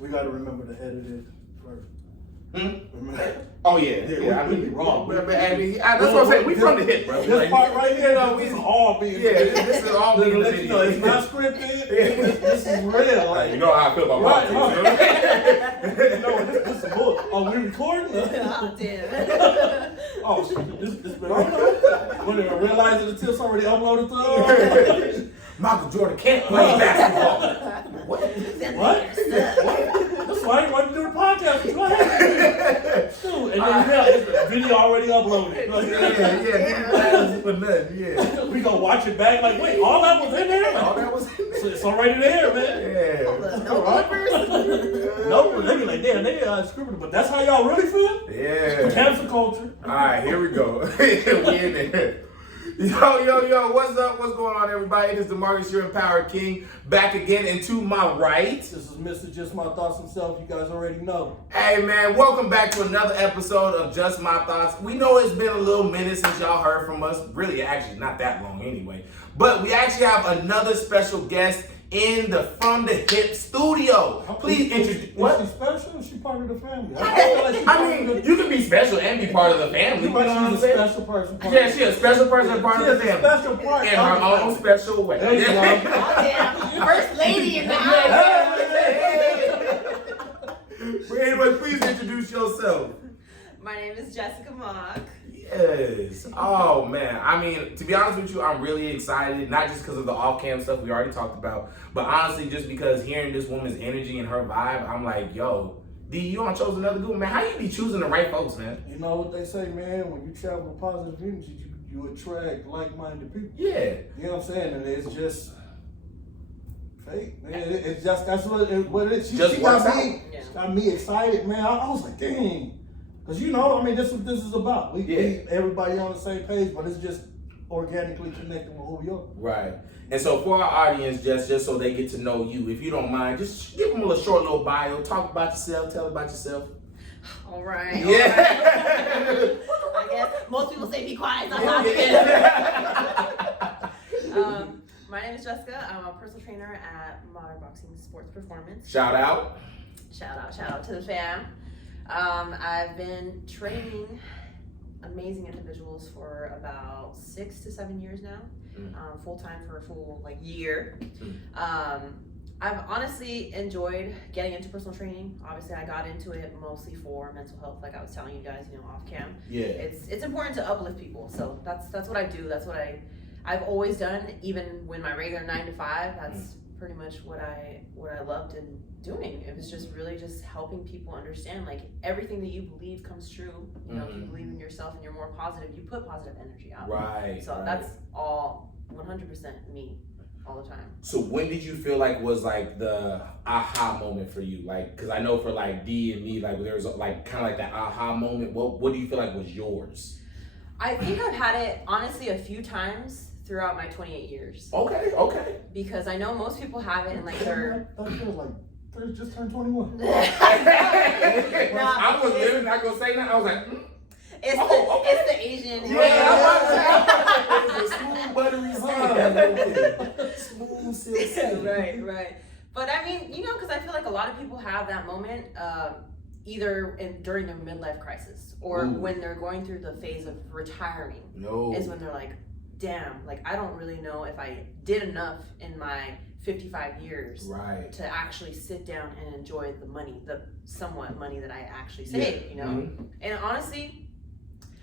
We got to remember to edit it first. Oh yeah. I mean, wrong. But I mean, that's what I'm saying. We from the hip, bro. This part right here, though, this is all being. Yeah, this is all being. Let you know, it's not scripted. This is real. Like, you know how I feel about politics. This is bull. Oh, we recording? I'm dead. Oh, shit, this been on. When I realize it until somebody uploaded to. Michael Jordan can't play basketball. What? That's why I didn't want to do the podcast. Dude, and then the video already uploaded. Yeah. We gonna watch it back like, wait, all that was in there? All that was in there. It's already there, man. No bloopers. No, they be like, damn, they scripted, but that's how y'all really feel? Yeah. Cancel culture. All right, here we go. We in there. Yo, what's up? What's going on, everybody? It is the Marcus, your Empowered King, back again, and to my right. This is Mr. Just My Thoughts himself. You guys already know. Hey, man, welcome back to another episode of Just My Thoughts. We know it's been a little minute since y'all heard from us. Really, actually, not that long anyway. But we actually have another special guest in the From the Hip studio. Please introduce. What? Is she special? Is she part of the family? I mean, you can be special and be part of the family. You might be a special person. Yeah, she's a special person, part of the family. Special part in her own special way. There you go. Oh, damn. First lady in the house. But anyway, please introduce yourself. My name is Jessica Mach. Yes. Oh, man. I mean, to be honest with you, I'm really excited. Not just because of the off-cam stuff we already talked about, but honestly, just because hearing this woman's energy and her vibe, I'm like, yo, D, you done chose another good one, man. How you be choosing the right folks, man? You know what they say, man? When you travel with positive energy, you attract like-minded people. Yeah. You know what I'm saying? And it's just fake, man. It's just, that's what it is. She got me excited, man. I was like, dang. Because, you know, I mean, this is what this is about. We everybody on the same page, but it's just organically connecting with who we are. Right. And so for our audience, just so they get to know you, if you don't mind, just give them a short little bio, talk about yourself, tell about yourself. All right. Yeah. I guess most people say be quiet. My name is Jessica. I'm a personal trainer at Modern Boxing Sports Performance. Shout out. Shout out to the fam. I've been training amazing individuals for about 6 to 7 years now, full time for a full year. I've honestly enjoyed getting into personal training. Obviously, I got into it mostly for mental health, like I was telling you guys, off cam. Yeah. It's important to uplift people, so that's what I do. That's what I've always done, even when my regular 9 to 5. That's pretty much what I loved in doing. It was just really just helping people understand everything that you believe comes true. If you believe in yourself and you're more positive, you put positive energy out. Right. So that's all 100% me all the time. So when did you feel was the aha moment for you? Because I know for D and me, there was kind of that aha moment. What do you feel was yours? I think I've had it honestly a few times throughout my 28 years. Okay. Because I know most people have it in their... I feel they just turned 21. I was literally not going to say that. I was like, It's the Asian. It's a smooth, buttery smooth silk. Right. But I mean, because I feel a lot of people have that moment either during their midlife crisis or when they're going through the phase of retiring. Is when they're like, damn, I don't really know if I did enough in my 55 years to actually sit down and enjoy the somewhat money that I actually saved, And honestly,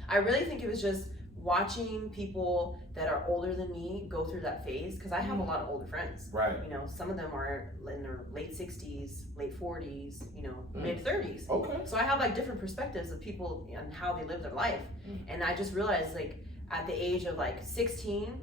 I really think it was just watching people that are older than me go through that phase, because I have a lot of older friends. Right. Some of them are in their late 60s, late 40s, mid 30s. Okay. So I have different perspectives of people and how they live their life. And I just realized at the age of 16,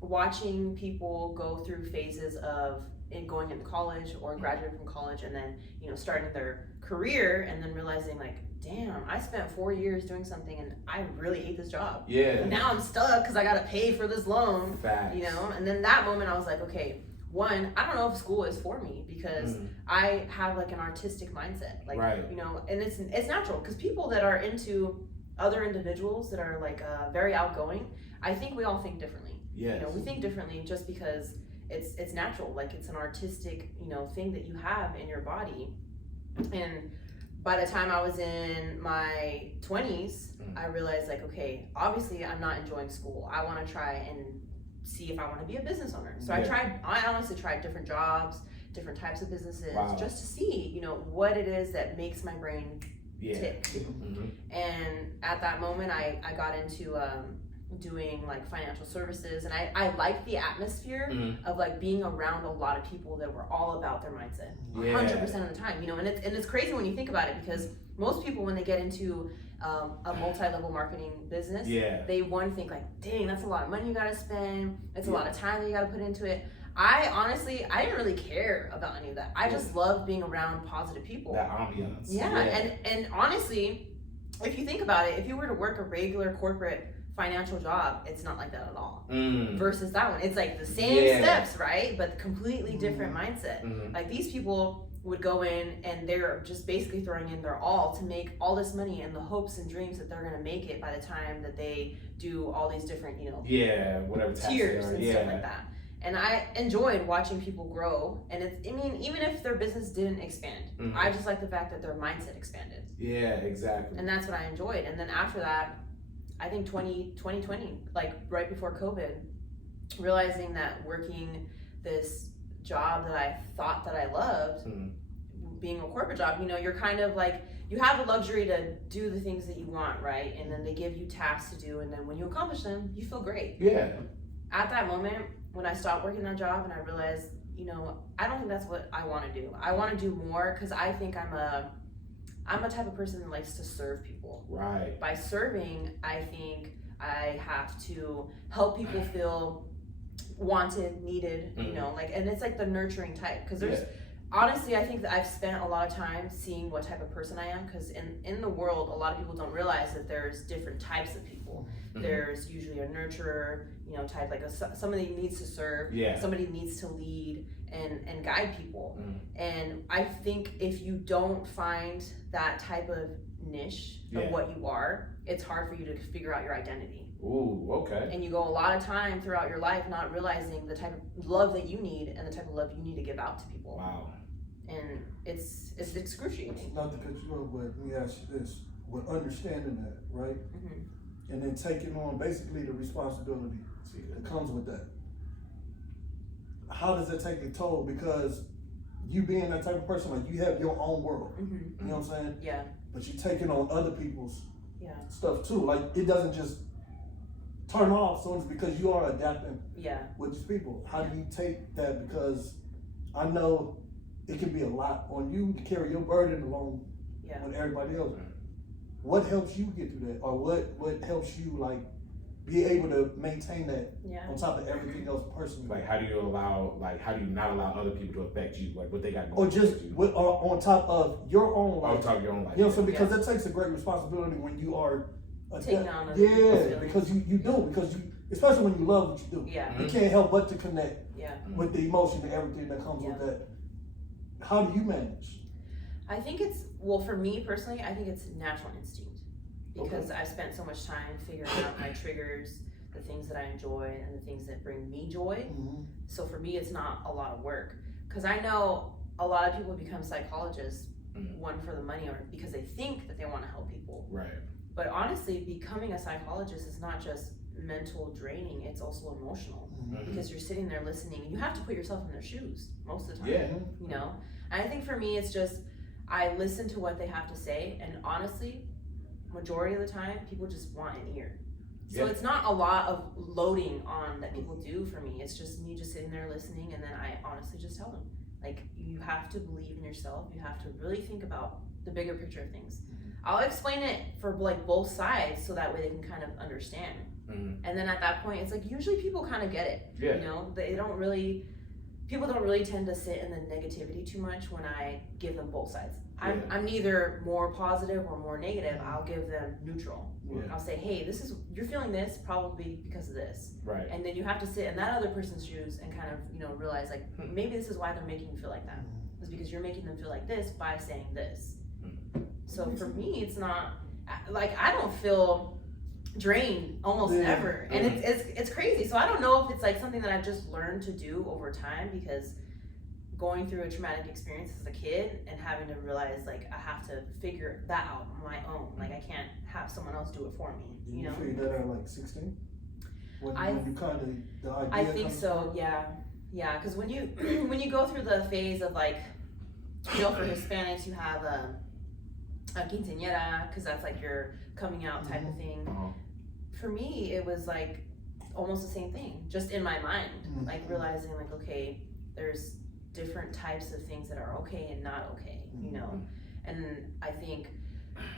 watching people go through phases of going into college or graduating from college and then starting their career and then realizing damn, I spent 4 years doing something and I really hate this job. Yeah. And now I'm stuck because I gotta pay for this loan. Facts. And then that moment I was like, okay, one, I don't know if school is for me because I have an artistic mindset. And it's natural because people that are into other individuals that are very outgoing, I think we all think differently. Yes. We think differently just because it's natural. It's an artistic, thing that you have in your body And by the time I was in my 20s, I realized like, okay, obviously I'm not enjoying school. I want to try and see if I want to be a business owner. So I honestly tried different jobs, different types of businesses, just to see, you know, what it is that makes my brain tick. And at that moment, I got into doing like financial services, and I liked the atmosphere of like being around a lot of people that were all about their mindset 100% of the time, you know. And it's crazy when you think about it, because most people, when they get into a multi-level marketing business, they think like, dang, that's a lot of money you gotta spend, it's a lot of time that you gotta put into it. I didn't really care about any of that. I just loved being around positive people. That ambiance. And honestly, if you think about it, if you were to work a regular corporate financial job, it's not like that at all. Versus that one, it's like the same steps, right? But completely different mindset. Like these people would go in and they're just basically throwing in their all to make all this money, and the hopes and dreams that they're gonna make it by the time that they do all these different, you know, whatever tiers and stuff like that. And I enjoyed watching people grow. And even if their business didn't expand, I just like the fact that their mindset expanded. Yeah, exactly. And that's what I enjoyed. And then after that, I think 2020, like right before COVID, realizing that working this job that I thought that I loved, being a corporate job, you know, you're kind of like, you have the luxury to do the things that you want, right? And then they give you tasks to do, and then when you accomplish them, you feel great. At that moment, when I stopped working that job and I realized, you know, I don't think that's what I want to do. I want to do more, because I think I'm a type of person that likes to serve people. Right. By serving, I think I have to help people feel wanted, needed, you know, like, and it's like the nurturing type, because there's honestly, I think that I've spent a lot of time seeing what type of person I am, because in the world, a lot of people don't realize that there's different types of people. There's usually a nurturer, you know, type, like somebody needs to serve, somebody needs to lead and guide people. And I think if you don't find that type of niche of what you are, it's hard for you to figure out your identity. Ooh, okay. And you go a lot of time throughout your life not realizing the type of love that you need and the type of love you need to give out to people. Wow. And it's excruciating. Not to cut you off, but let me ask you this: with understanding that, right, and then taking on basically the responsibility that comes with that, how does it take a toll? Because you being that type of person, like, you have your own world, you know what I'm saying? Yeah. But you're taking on other people's stuff too. Like, it doesn't just turn off, so it's because you are adapting with these people. How do you take that? Because I know it can be a lot on you to carry your burden along with everybody else. What helps you get through that, or what helps you like be able to maintain that on top of everything else personally? Like, how do you not allow other people to affect you, like what they got going on? Or just on top of your own life. On top of your own life. You know, so because that takes a great responsibility when you are taking on because you do, because you, especially when you love what you do. You can't help but to connect with the emotion and everything that comes with that. How do you manage? I think for me personally, I think it's natural instinct, because I've spent so much time figuring out my triggers, the things that I enjoy and the things that bring me joy. So for me, it's not a lot of work, because I know a lot of people become psychologists, one, for the money, or because they think that they want to help people. Right. But honestly, becoming a psychologist is not just mental draining, it's also emotional, because you're sitting there listening and you have to put yourself in their shoes most of the time. You know, and I think for me, it's just, I listen to what they have to say, and honestly, majority of the time, people just want an ear. So it's not a lot of loading on that people do for me. It's just me just sitting there listening, and then I honestly just tell them, like, you have to believe in yourself. You have to really think about the bigger picture of things. I'll explain it for like both sides, so that way they can kind of understand. And then at that point, it's like, usually people kind of get it. You know, people don't really tend to sit in the negativity too much when I give them both sides. I'm neither more positive or more negative. I'll give them neutral. I'll say, hey, you're feeling this probably because of this. Right. And then you have to sit in that other person's shoes and kind of, you know, realize like, maybe this is why they're making you feel like that. It's because you're making them feel like this by saying this. So for me, it's not, like, I don't feel drained almost ever. And it's crazy. So I don't know if it's like something that I've just learned to do over time, because going through a traumatic experience as a kid and having to realize like I have to figure that out on my own. Like I can't have someone else do it for me. Did you figure that out like 16? When you kind of the idea. I think so. Yeah. Because when you go through the phase of like, you know, for Hispanics you have a quinceañera, because that's like your coming out type of thing. For me, it was like almost the same thing, just in my mind, like realizing like, okay, there's different types of things that are okay and not okay, you know. And I think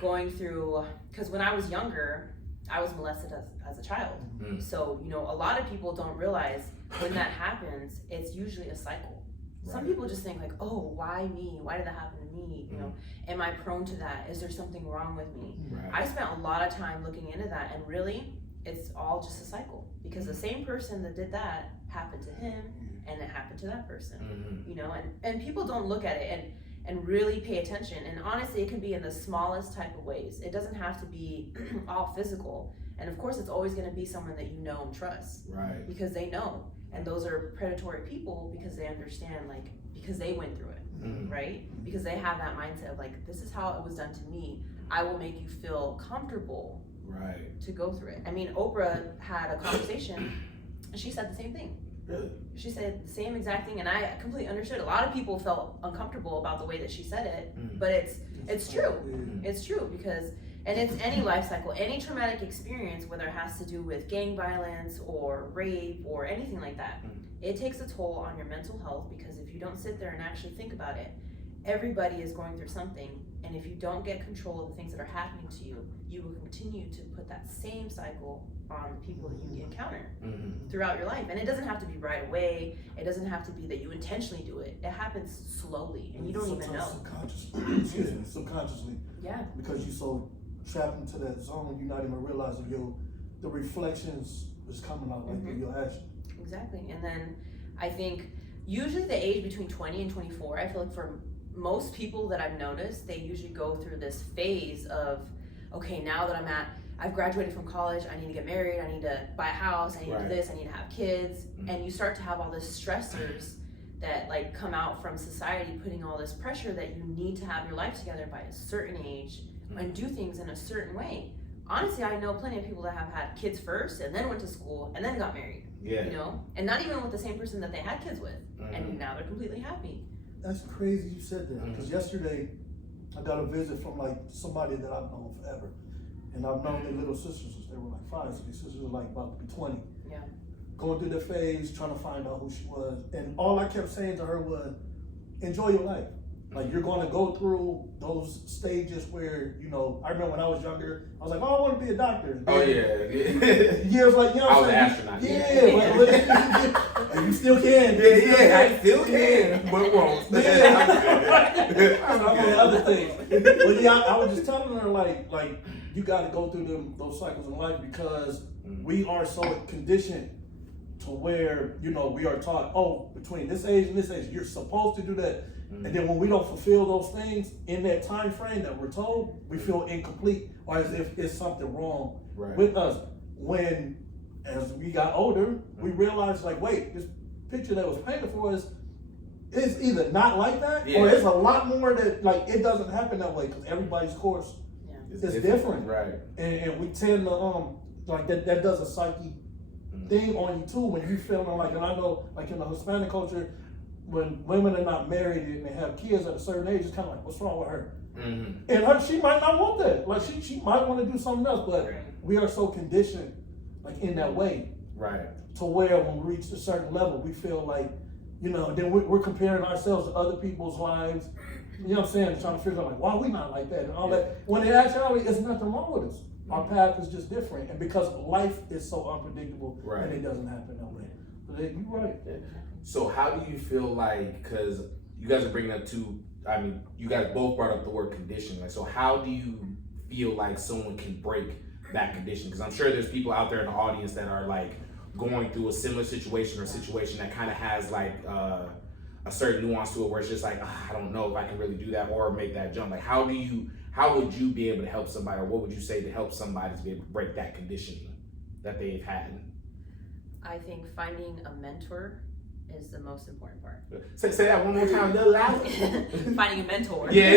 going through, because when I was younger, I was molested as a child. So, you know, a lot of people don't realize when that happens, it's usually a cycle. Some people just think like, oh, why me? Why did that happen to me? You know, am I prone to that? Is there something wrong with me? I spent a lot of time looking into that, and really, it's all just a cycle, because the same person that did that happened to him, and it happened to that person. You know, and people don't look at it and really pay attention. And honestly, it can be in the smallest type of ways. It doesn't have to be all physical. And of course, it's always going to be someone that you know and trust, because they know. And those are predatory people because they understand, like, because they went through it, right? Because they have that mindset of like, this is how it was done to me. I will make you feel comfortable to go through it. I mean, Oprah had a conversation and she said the same thing. Really? She said the same exact thing, and I completely understood. A lot of people felt uncomfortable about the way that she said it, but it's true. It's true, because, and it's any life cycle, any traumatic experience, whether it has to do with gang violence or rape or anything like that, it takes a toll on your mental health, because if you don't sit there and actually think about it, everybody is going through something, and if you don't get control of the things that are happening to you, you will continue to put that same cycle on the people that you encounter throughout your life. And it doesn't have to be right away. It doesn't have to be that you intentionally do it. It happens slowly, and you don't even know. Subconsciously. Yeah. Because you're so trapped into that zone, you're not even realizing the reflections is coming out like in your actions. Exactly. And then I think usually the age between 20 and 24, I feel like for most people that I've noticed, they usually go through this phase of, okay, now that I've graduated from college, I need to get married, I need to buy a house, I need to do this, I need to have kids. And you start to have all this stressors that like come out from society, putting all this pressure that you need to have your life together by a certain age and do things in a certain way. Honestly, I know plenty of people that have had kids first and then went to school and then got married, you know, and not even with the same person that they had kids with, and now they're completely happy. That's crazy you said that, because yesterday I got a visit from like somebody that I've known forever, and I've known their little sisters since they were like 5, so these sisters were like about to be 20. Yeah. Going through their phase, trying to find out who she was, and all I kept saying to her was, enjoy your life. Like, you're going to go through those stages where, you know, I remember when I was younger, I was like, oh, I want to be a doctor. Oh, yeah. Years like, you know what I'm saying? I was an astronaut. Yeah, you still can. I still can, but won't. I'm on other things. But yeah, I was just telling her, like you got to go through those cycles in life, because we are so conditioned to where, you know, we are taught, oh, between this age and this age, you're supposed to do that. And then when we don't fulfill those things in that time frame that we're told, we feel incomplete, or as if it's something wrong with us. When, as we got older, we realized, like, wait, this picture that was painted for us is either not like that, or it's a lot more that, like, it doesn't happen that way, because everybody's course is different. Right. And we tend to, like, that does a psyche thing on you too, when you feeling like, and I know, like, in the Hispanic culture, when women are not married and they have kids at a certain age, it's kind of like, what's wrong with her? And she might not want that. Like, she might want to do something else, but we are so conditioned, like, in that way. Right. To where when we reach a certain level, we feel like, you know, then we're comparing ourselves to other people's lives. You know what I'm saying? Trying to figure out, like, why are we not like that? And all that. When in actuality, there's nothing wrong with us. Our path is just different. And because life is so unpredictable, and it doesn't happen that way. But you're right. So how do you feel like, because you guys are bringing up you guys both brought up the word conditioning. Like, so how do you feel like someone can break that condition? Because I'm sure there's people out there in the audience that are like going through a similar situation, or a situation that kind of has like a certain nuance to it, where it's just like, I don't know if I can really do that or make that jump. Like, how would you be able to help somebody, or what would you say to help somebody to be able to break that conditioning that they've had? I think finding a mentor is the most important part. Say that one more time, a little louder. Finding a mentor. Yeah.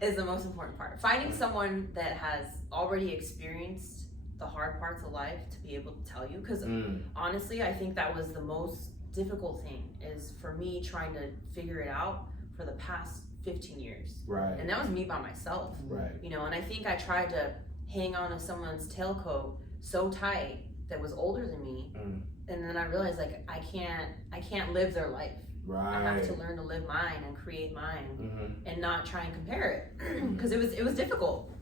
Is the most important part. Finding someone that has already experienced the hard parts of life to be able to tell you. Because honestly, I think that was the most difficult thing, is for me trying to figure it out for the past 15 years. Right. And that was me by myself. Right. You know, and I think I tried to hang on to someone's tailcoat so tight that was older than me. And then I realized, like, I can't live their life. Right. I have to learn to live mine and create mine and not try and compare it, because it was difficult.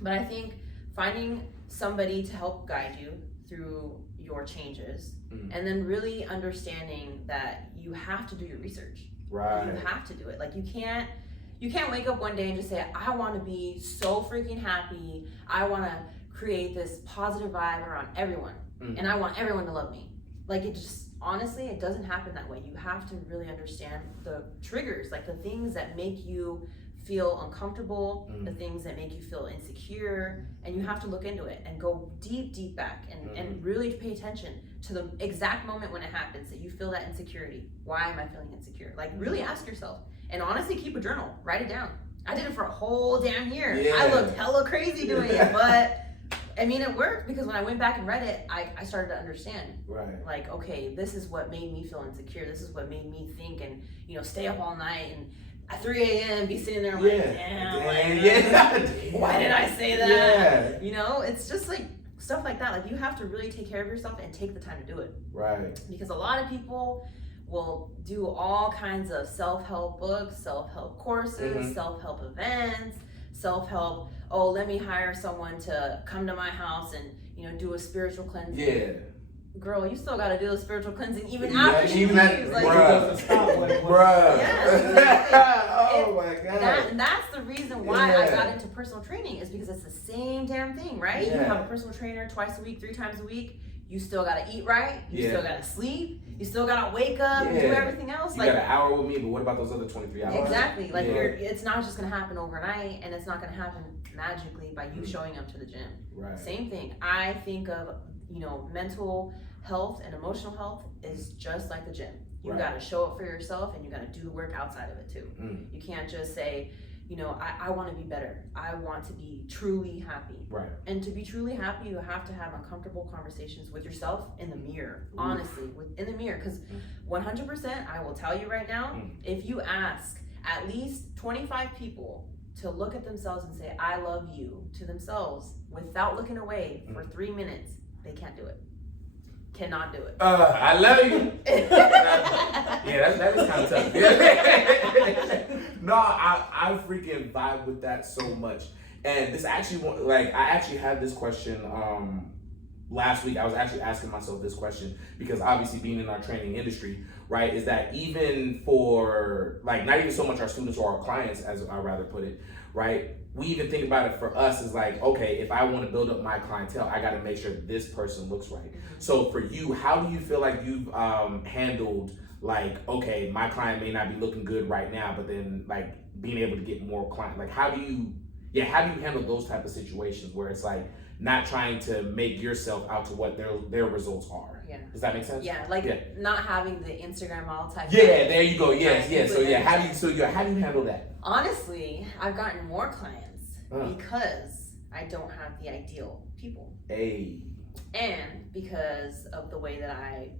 But I think finding somebody to help guide you through your changes, and then really understanding that you have to do your research. Right. You have to do it. Like, you can't wake up one day and just say, I want to be so freaking happy. I want to create this positive vibe around everyone, and I want everyone to love me. Like, it just, honestly, it doesn't happen that way. You have to really understand the triggers, like the things that make you feel uncomfortable, the things that make you feel insecure, and you have to look into it and go deep back and really pay attention to the exact moment when it happens that you feel that insecurity. Why am I feeling insecure? Like, really ask yourself, and honestly, keep a journal, write it down. I did it for a whole damn year. Yeah. I looked hella crazy doing it, but I mean, it worked, because when I went back and read it, I started to understand. Right. Like, okay, this is what made me feel insecure. This is what made me think and, you know, stay up all night and at 3 a.m. be sitting there like, why did I say that? Yeah. You know, it's just like stuff like that. Like, you have to really take care of yourself and take the time to do it. Right. Because a lot of people will do all kinds of self-help books, self-help courses, self-help events, self-help, oh, let me hire someone to come to my house and, you know, do a spiritual cleansing. Yeah. Girl, you still gotta do the spiritual cleansing even after she leaves. Like, bruh. Yes, exactly. Oh my God. And that's the reason why I got into personal training, is because it's the same damn thing, right? Yeah. You have a personal trainer twice a week, 3 times a week. You still gotta eat right. You still gotta sleep. You still gotta wake up and do everything else. You got an hour with me, but what about those other 23 hours? Exactly. Like, it's not just gonna happen overnight, and it's not gonna happen magically by you showing up to the gym. Right. Same thing. I think of, you know, mental health and emotional health is just like the gym. You gotta show up for yourself, and you gotta do the work outside of it too. You can't just say, you know, I want to be better. I want to be truly happy. Right. And to be truly happy, you have to have uncomfortable conversations with yourself in the mirror. Honestly, in the mirror. Because 100%, I will tell you right now, if you ask at least 25 people to look at themselves and say, I love you, to themselves, without looking away for 3 minutes, they can't do it. Cannot do it. I love you. Yeah, that is kind of tough. No, I freaking vibe with that so much. And this actually, like, I actually had this question last week. I was actually asking myself this question, because obviously being in our training industry, right, is that even for, like, not even so much our students or our clients, as I rather put it, right, we even think about it for us as like, okay, if I want to build up my clientele, I got to make sure this person looks right. So for you, how do you feel like you've handled, like, okay, my client may not be looking good right now, but then, like, being able to get more clients? Like, how do you handle those type of situations where it's like not trying to make yourself out to what their results are? Yeah. Does that make sense? Yeah, like not having the Instagram model type. Yeah, there you go. Yes. So how do you handle that? Honestly, I've gotten more clients because I don't have the ideal people. Hey. And because of the way that I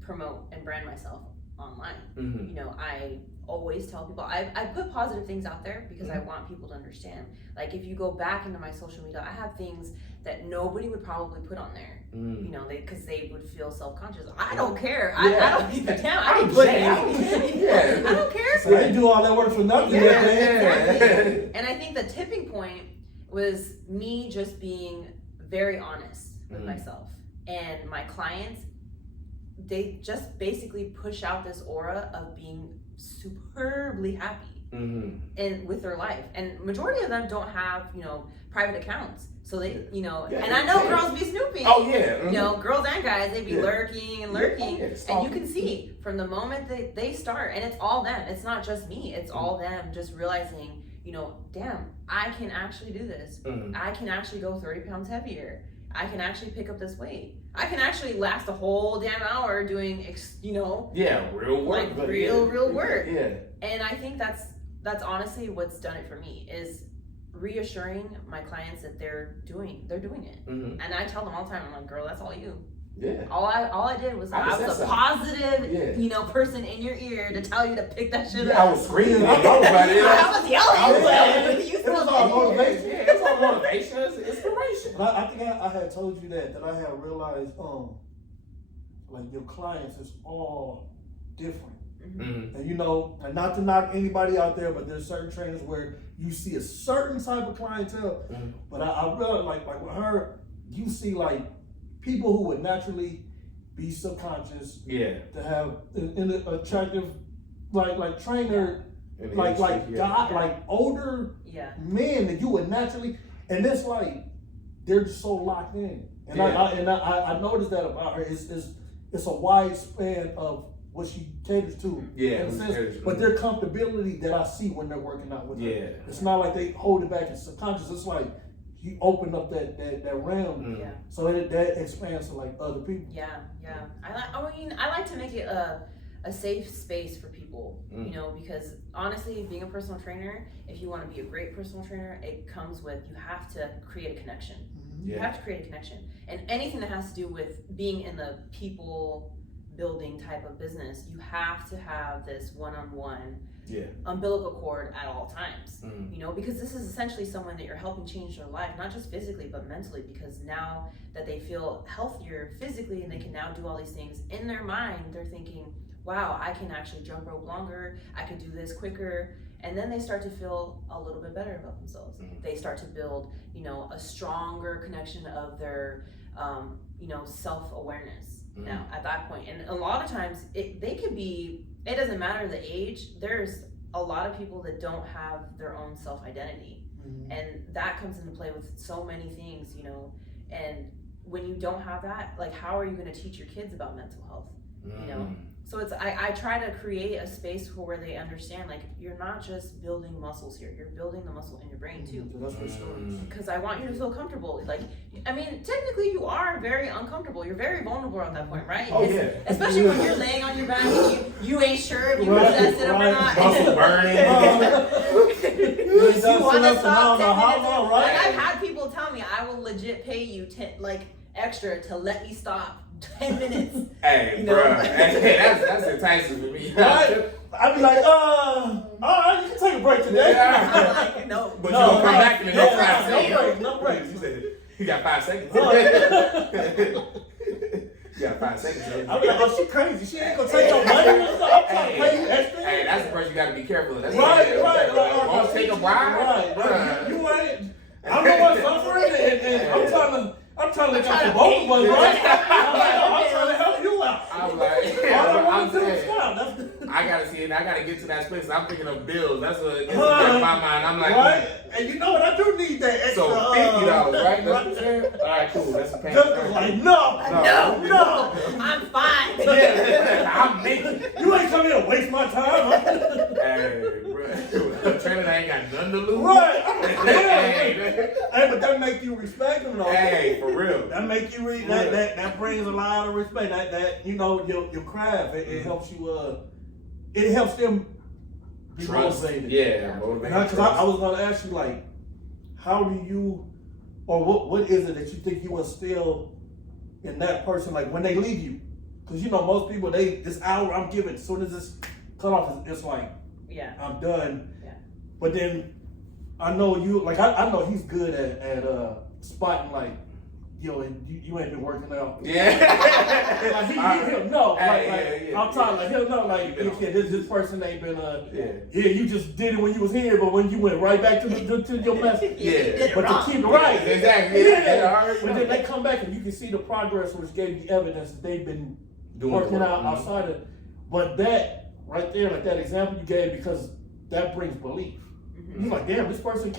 promote and brand myself online. You know, I always tell people, I put positive things out there because I want people to understand. Like, if you go back into my social media, I have things that nobody would probably put on there. You know, because they would feel self-conscious. I don't care. I don't give a damn. I didn't put anything. I don't care. So they do all that work for nothing. Exactly. And I think the tipping point was me just being very honest with myself. And my clients, they just basically push out this aura of being superbly happy and with their life. And majority of them don't have, you know, private accounts. So they, you know, and I know girls be snooping. Oh yeah. You know, girls and guys, they be lurking and lurking. And you can see from the moment that they start, and it's all them. It's not just me. It's all them just realizing, you know, damn, I can actually do this. I can actually go 30 pounds heavier. I can actually pick up this weight. I can actually last a whole damn hour doing, real work. Like real work. Yeah. And I think that's honestly what's done it for me, is reassuring my clients that they're doing it. Mm-hmm. And I tell them all the time, I'm like, girl, that's all you. Yeah. All I did was I was a positive, person in your ear to tell you to pick that shit up. I was screaming. I was yelling. It was all motivation. Yeah, it's all motivation. It's inspiration. But I think I had told you that I had realized, like your clients is all different. Mm-hmm. And and not to knock anybody out there, but there's certain trainers where you see a certain type of clientele. Mm-hmm. But I really like with her, you see like people who would naturally be subconscious. Yeah. To have an attractive like trainer, like older men that you would naturally, and it's like they're just so locked in. And I noticed that about her. It's a wide span of what she caters to. Yeah. In a sense, but their comfortability that I see when they're working out with her. It's not like they hold it back in subconscious. It's like you open up that realm, so that expands to like other people. Yeah. I like to make it a safe space for people, because honestly, being a personal trainer, if you want to be a great personal trainer, it comes with, you have to create a connection. You have to create a connection, and anything that has to do with being in the people building type of business, you have to have this one-on-one umbilical cord at all times. Because this is essentially someone that you're helping change their life, not just physically but mentally, because now that they feel healthier physically and they can now do all these things in their mind, they're thinking, wow, I can actually jump rope longer, I can do this quicker, and then they start to feel a little bit better about themselves. They start to build a stronger connection of their self-awareness now at that point. And a lot of times it doesn't matter the age, there's a lot of people that don't have their own self-identity. And that comes into play with so many things, and when you don't have that, like, how are you going to teach your kids about mental health? So it's I try to create a space where they understand, like, you're not just building muscles here, you're building the muscle in your brain too. That's for sure. Because I want you to feel comfortable. Like, I mean, technically you are very uncomfortable. You're very vulnerable at that point, right? Oh, yeah. Especially when you're laying on your back and you ain't sure if you possess it or not. Muscle burning. You want to stop 10 minutes. Like, I've had people tell me, I will legit pay you extra to let me stop 10 minutes. Hey, bro, that's enticing for me. Right? I'd be like, all right, you can take a break today. I'm like, no. But you're going to come back in the next 5 seconds. No breaks. You said, you got 5 seconds. You got 5 seconds. I'm like, oh, she crazy. She ain't going to take no money. I'm trying to pay you extra. Hey, that's the person you got to be careful of. That's right. Won't take a bribe. Right. You ain't. I'm the one suffering, and I'm trying to let you both of us, right? I'm trying to help you out. I'm like, all I want to do is stop. I gotta see it. I gotta get to that space. I'm thinking of bills. That's what in my mind. I'm like, right? And you know what? I do need that extra. So $50, right? All right, cool. That's a payment. Just like, no. I'm fine. Yeah, I'm making. You ain't come here to waste my time. Hey, bro. Training, I ain't got nothing to lose. Right. Hey, but that make you respect them, though. Hey, for real. That make you that brings a lot of respect. That your craft. It helps you. It helps them be motivated. Yeah, motivated. Because I was gonna ask you, like, how do you, or what is it that you think you instill in that person, like, when they leave you? Because most people, this hour I'm giving, as soon as this cut off, it's like, I'm done. Yeah. But then I know you, like, I know he's good at spotting, like, you ain't been working out. Yeah. Like he'll know. I'm talking, like, he'll know, like, this person ain't been you just did it when you was here, but when you went right back to your mess. Yeah. But to keep it right. Exactly. Yeah. But then they come back and you can see the progress, which gave you evidence that they've been working out outside of. But that right there, like that example you gave, because that brings belief. You're like, damn, this person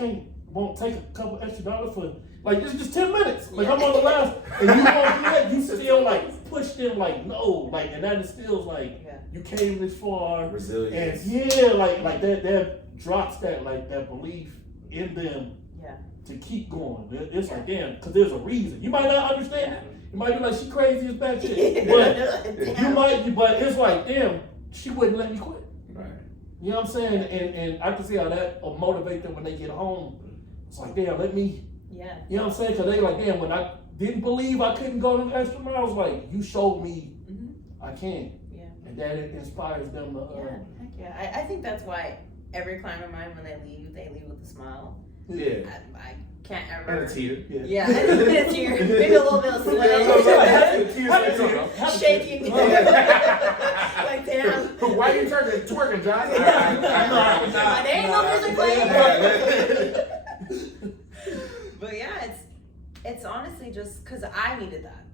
won't take a couple extra dollars for, like, it's just 10 minutes. Like, I'm on the last, and you won't do that. You still, like, push them, like, no. Like, and that instills, like, you came this far. Resilience. And, like that drops that, like, that belief in them, to keep going. It's like, damn, because there's a reason. You might not understand it. You might be like, she crazy as bad shit. But you might, but it's like, damn, she wouldn't let me quit. Right. You know what I'm saying? And I can see how that will motivate them when they get home. It's like, damn, let me. Yeah. You know what I'm saying? Because they like, damn, when I didn't believe I couldn't go the extra mile, I was like, you showed me I can. Yeah. And that it inspires them to. Heck yeah. I think that's why every client of mine, when they leave with a smile. Yeah. I can't ever. And a tear. Yeah, and a tear. Maybe a little bit of sweat. Shaking. Like, damn. Why are you twerking, John? There ain't no music playing. But yeah, it's honestly just because I needed that.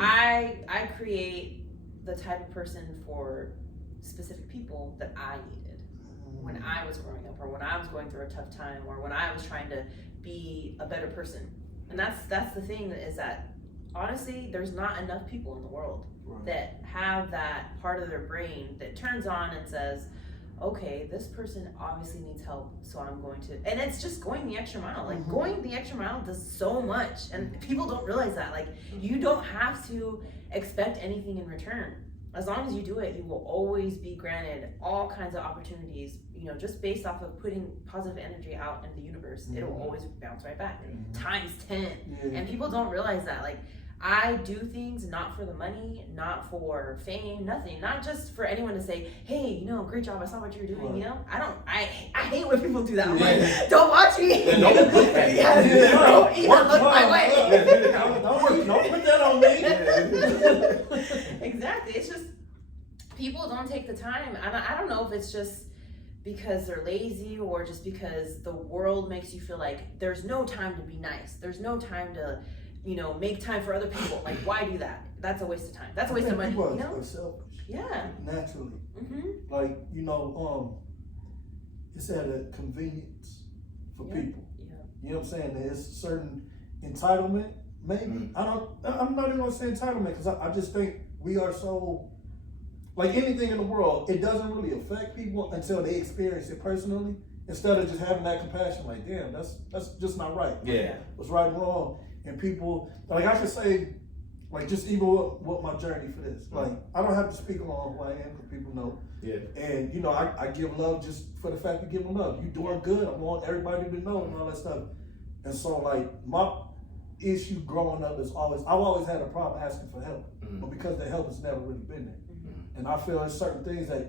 I create the type of person for specific people that I needed when I was growing up, or when I was going through a tough time, or when I was trying to be a better person. And that's the thing, is that honestly, there's not enough people in the world that have that part of their brain that turns on and says, okay, this person obviously needs help, so I'm going to. And it's just going the extra mile. Like, going the extra mile does so much, and people don't realize that. Like, you don't have to expect anything in return. As long as you do it, you will always be granted all kinds of opportunities, just based off of putting positive energy out in the universe. It will always bounce right back, times 10. And people don't realize that. Like, I do things not for the money, not for fame, nothing. Not just for anyone to say, hey, great job, I saw what you were doing, I hate when people do that. I'm like, don't watch me. Don't look at me. Don't even look my way. Don't put that on me. Exactly. It's just, people don't take the time. And I don't know if it's just because they're lazy, or just because the world makes you feel like there's no time to be nice. There's no time to make time for other people. Like, why do that? That's a waste of time. That's a waste of money. People are selfish. Yeah. Naturally. Like, it's at a convenience for people. Yeah. You know what I'm saying? There's certain entitlement, maybe. I'm not even gonna say entitlement, because I just think we are so, like anything in the world, it doesn't really affect people until they experience it personally, instead of just having that compassion, like, damn, that's just not right. Yeah. What's right and wrong. And people, like, I should say, like, just even what my journey for this. Like, I don't have to speak on who I am, because people know. Yeah. And, I give love just for the fact of giving love. You doing good, I want everybody to know and all that stuff. And so, like, my issue growing up is I've always had a problem asking for help. But because the help has never really been there. And I feel there's certain things that,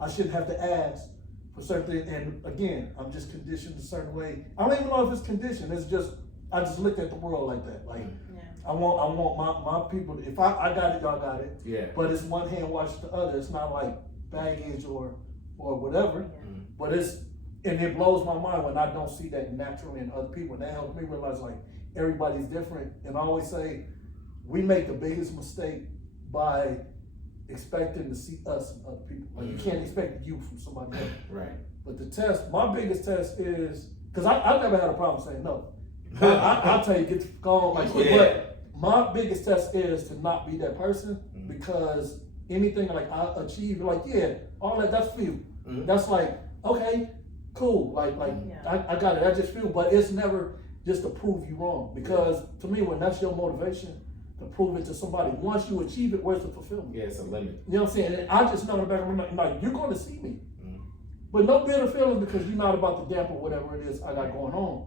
I shouldn't have to ask for certain things. And again, I'm just conditioned a certain way. I don't even know if it's conditioned. It's just, I just looked at the world like that. Like, I want my people, if I got it, y'all got it. Yeah. But it's one hand washes the other. It's not like baggage or whatever. Yeah. But and it blows my mind when I don't see that naturally in other people. And that helps me realize, like, everybody's different. And I always say, we make the biggest mistake by expecting to see us in other people. Like, you can't expect you from somebody else. Right. But the test, my biggest test is, because I've never had a problem saying no. I'll tell you, get the phone like quick. But my biggest test is to not be that person, because anything like I achieve, like, all that's for you. That's like, okay, cool. Like I got it. I just feel, but it's never just to prove you wrong. Because to me, when that's your motivation to prove it to somebody, once you achieve it, where's the fulfillment? Yeah, it's a limit. You know what I'm saying? And I just know in the back of my mind, like, you're going to see me, but no bitter feelings, because you're not about to dampen whatever it is I got going on.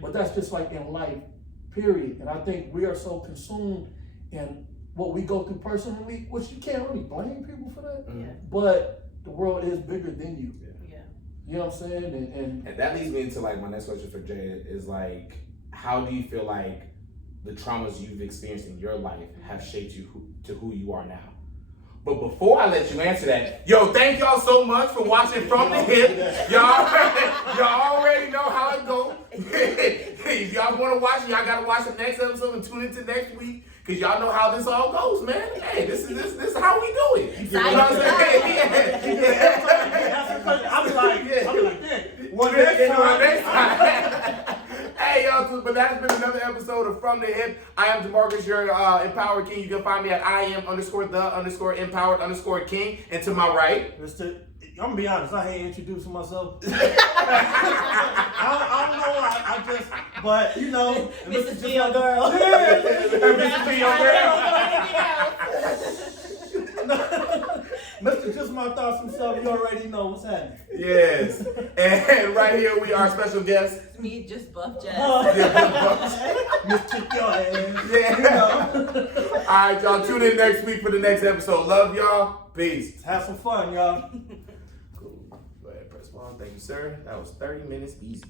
But that's just like in life, period. And I think we are so consumed in what we go through personally, which you can't really blame people for that. But the world is bigger than you. You know what I'm saying? And that leads me into, like, my next question for Jay is, like, how do you feel like the traumas you've experienced in your life have shaped you to who you are now? But before I let you answer that, thank y'all so much for watching From the Hip. Y'all already know how it goes. If y'all want to watch it, y'all got to watch the next episode and tune into next week, because y'all know how this all goes, man. Hey, this is how we do it. You know what I'm saying? I'll be like, one next time. Hey, y'all, but that has been another episode of From the Hip. I am Jamarcus, your Empowered King. You can find me at I am _the_empowered_king. And to my right, I'm gonna be honest, I hate introducing myself. I don't know why, but you know, Mrs. Be Your Girl. Mrs. Be Your Girl. Mr. Just My Thoughts himself, you already know what's happening. Yes. And right here we are special guest. Me, just Buff Jazz. Mr. Your ass. Yeah. You know. All right, y'all. Tune in next week for the next episode. Love y'all. Peace. Have some fun, y'all. Cool. Go ahead, press pause. Thank you, sir. That was 30 minutes easy.